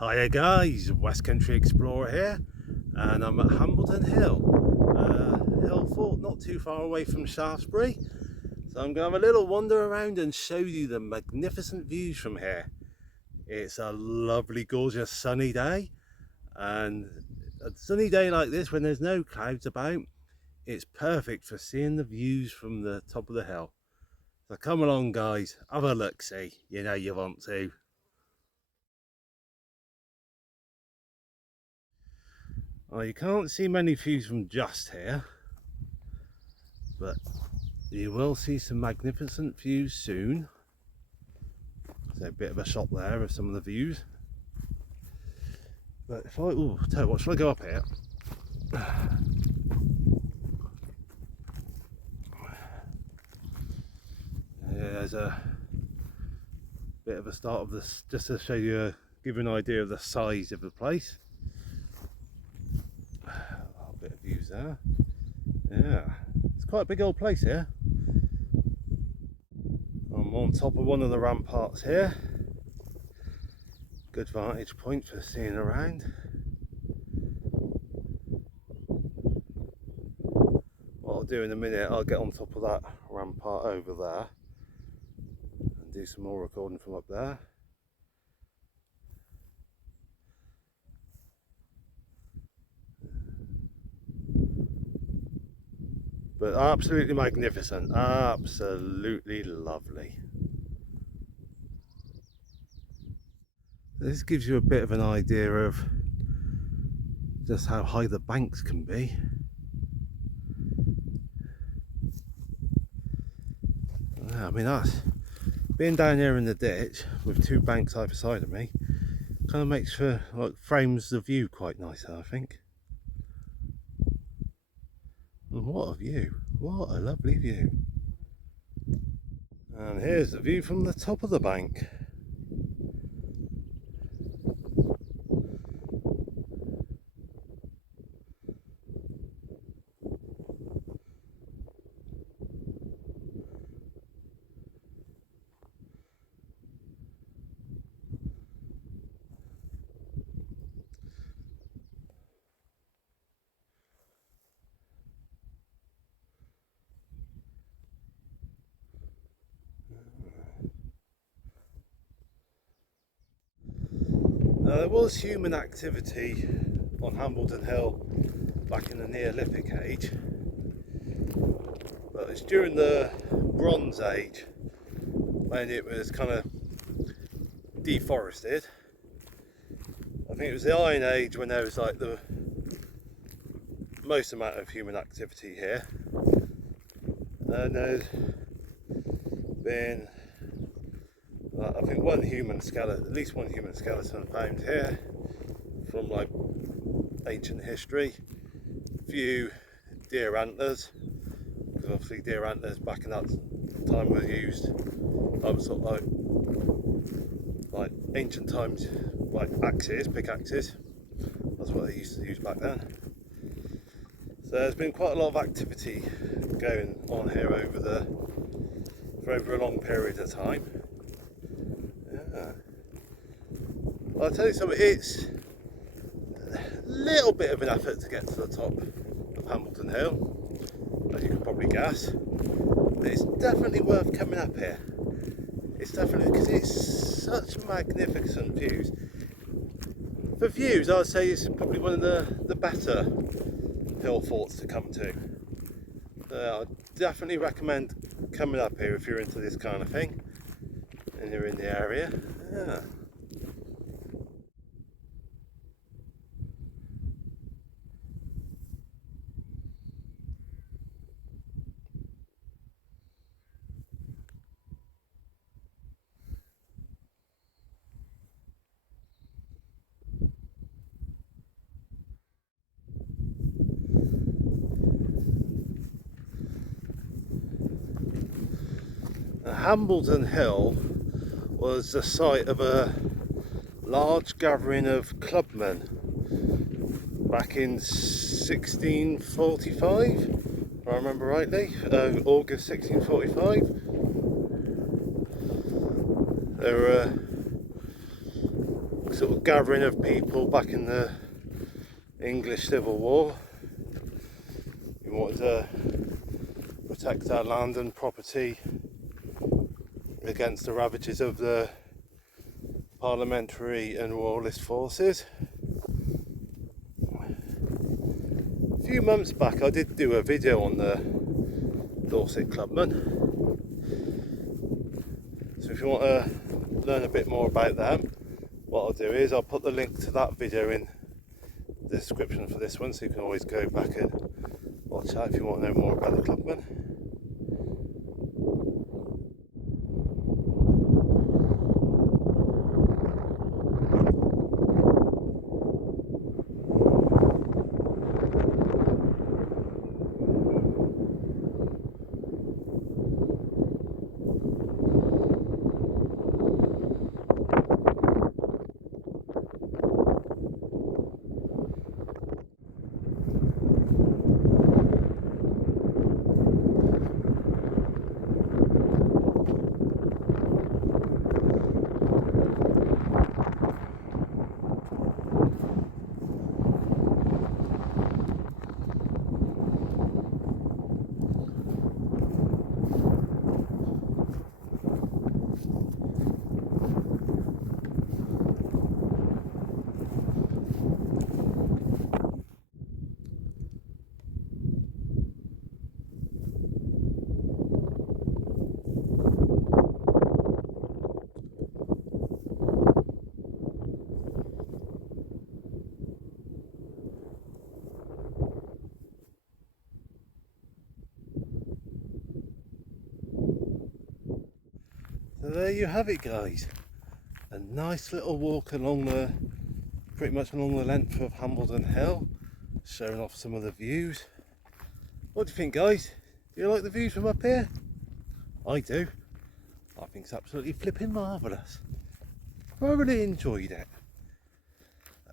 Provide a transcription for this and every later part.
Hiya guys, West Country Explorer here, and I'm at Hambledon Hill Fort, not too far away from Shaftesbury. So I'm going to have a little wander around and show you the magnificent views from here. It's a lovely, gorgeous sunny day, and a sunny day like this when there's no clouds about, it's perfect for seeing the views from the top of the hill. So come along guys, have a look-see, you know you want to. Well, you can't see many views from just here, but you will see some magnificent views soon. There's a bit of a shot there of some of the views. But if I, tell you what, shall I go up here? There's a bit of a start of this, just to show you, give you an idea of the size of the place. A bit of views there. Yeah, it's quite a big old place here. I'm on top of one of the ramparts here. Good vantage point for seeing around. What I'll do in a minute, I'll get on top of that rampart over there and do some more recording from up there. But absolutely magnificent, absolutely lovely. This gives you a bit of an idea of just how high the banks can be. I mean, that's being down here in the ditch with two banks either side of me, kind of makes for, like, frames the view quite nice, I think. And what a view, what a lovely view. And here's the view from the top of the bank. Now, there was human activity on Hambledon Hill back in the Neolithic age, but it's during the Bronze Age when it was kind of deforested. I think it was the Iron Age when there was like the most amount of human activity here, and there's been I think one human skeleton, at least one human skeleton found here from like ancient history. A few deer antlers, because obviously deer antlers back in that time were used, sort of like ancient times, like axes, pickaxes. That's what they used to use back then. So there's been quite a lot of activity going on here for over a long period of time. Yeah. Well, I'll tell you something, it's a little bit of an effort to get to the top of Hambledon Hill, as you can probably guess, but it's definitely worth coming up here. It's definitely, because it's such magnificent views. For views, I'd say it's probably one of the better hill forts to come to. I definitely recommend coming up here if you're into this kind of thing and you're in the area. Yeah. Hambledon Hill was the site of a large gathering of clubmen back in 1645, if I remember rightly, August 1645. There were sort of gathering of people back in the English Civil War. We wanted to protect our land and property against the ravages of the parliamentary and royalist forces. A few months back I did do a video on the Dorset Clubmen, so if you want to learn a bit more about them, what I'll do is I'll put the link to that video in the description for this one, so you can always go back and watch that if you want to know more about the Clubmen. So there you have it, guys, a nice little walk along the, pretty much along the length of Hambledon Hill, showing off some of the views. What do you think, guys? Do you like the views from up here? I do. I think it's absolutely flipping marvellous. I really enjoyed it.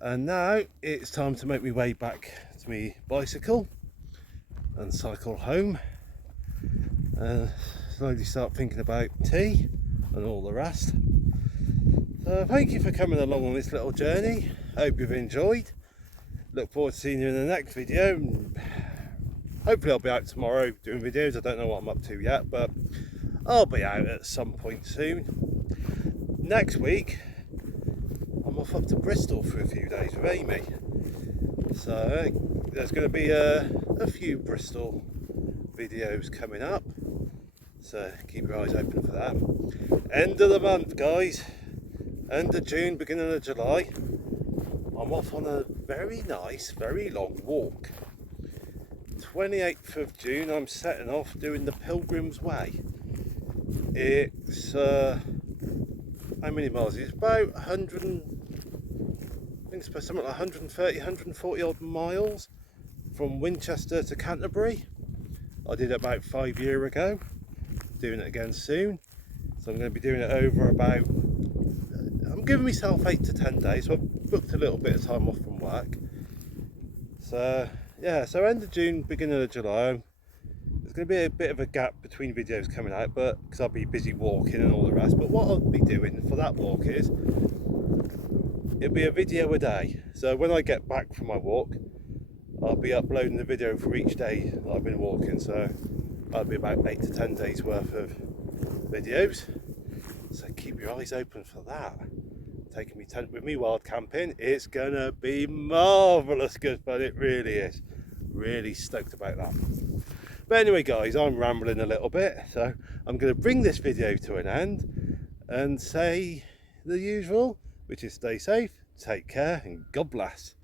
And now it's time to make my way back to my bicycle and cycle home and slowly start thinking about tea and all the rest. So thank you for coming along on this little journey. Hope you've enjoyed. Look forward to seeing you in the next video. Hopefully I'll be out tomorrow doing videos. I don't know what I'm up to yet, but I'll be out at some point soon. Next week I'm off up to Bristol for a few days with Amy, so there's going to be a few Bristol videos coming up, so keep your eyes open for that. End of the month, guys, end of June, beginning of July, I'm off on a very nice, very long walk. 28th of June I'm setting off doing the Pilgrim's Way. It's how many miles? It's about 100, I think it's something like 130, 140 odd miles from Winchester to Canterbury. I did it about 5 years ago, doing it again soon. So I'm going to be doing it over about, I'm giving myself 8 to 10 days, so I've booked a little bit of time off from work. So yeah, so end of June, beginning of July, there's going to be a bit of a gap between videos coming out, but because I'll be busy walking and all the rest. But what I'll be doing for that walk is, it'll be a video a day. So when I get back from my walk, I'll be uploading the video for each day that I've been walking. So that'll be about 8 to 10 days worth of videos. So keep your eyes open for that. Taking me tent with me wild camping. It's gonna be marvellous good fun, it really is. Really stoked about that. But anyway, guys, I'm rambling a little bit, so I'm going to bring this video to an end and say the usual, which is stay safe, take care, and God bless.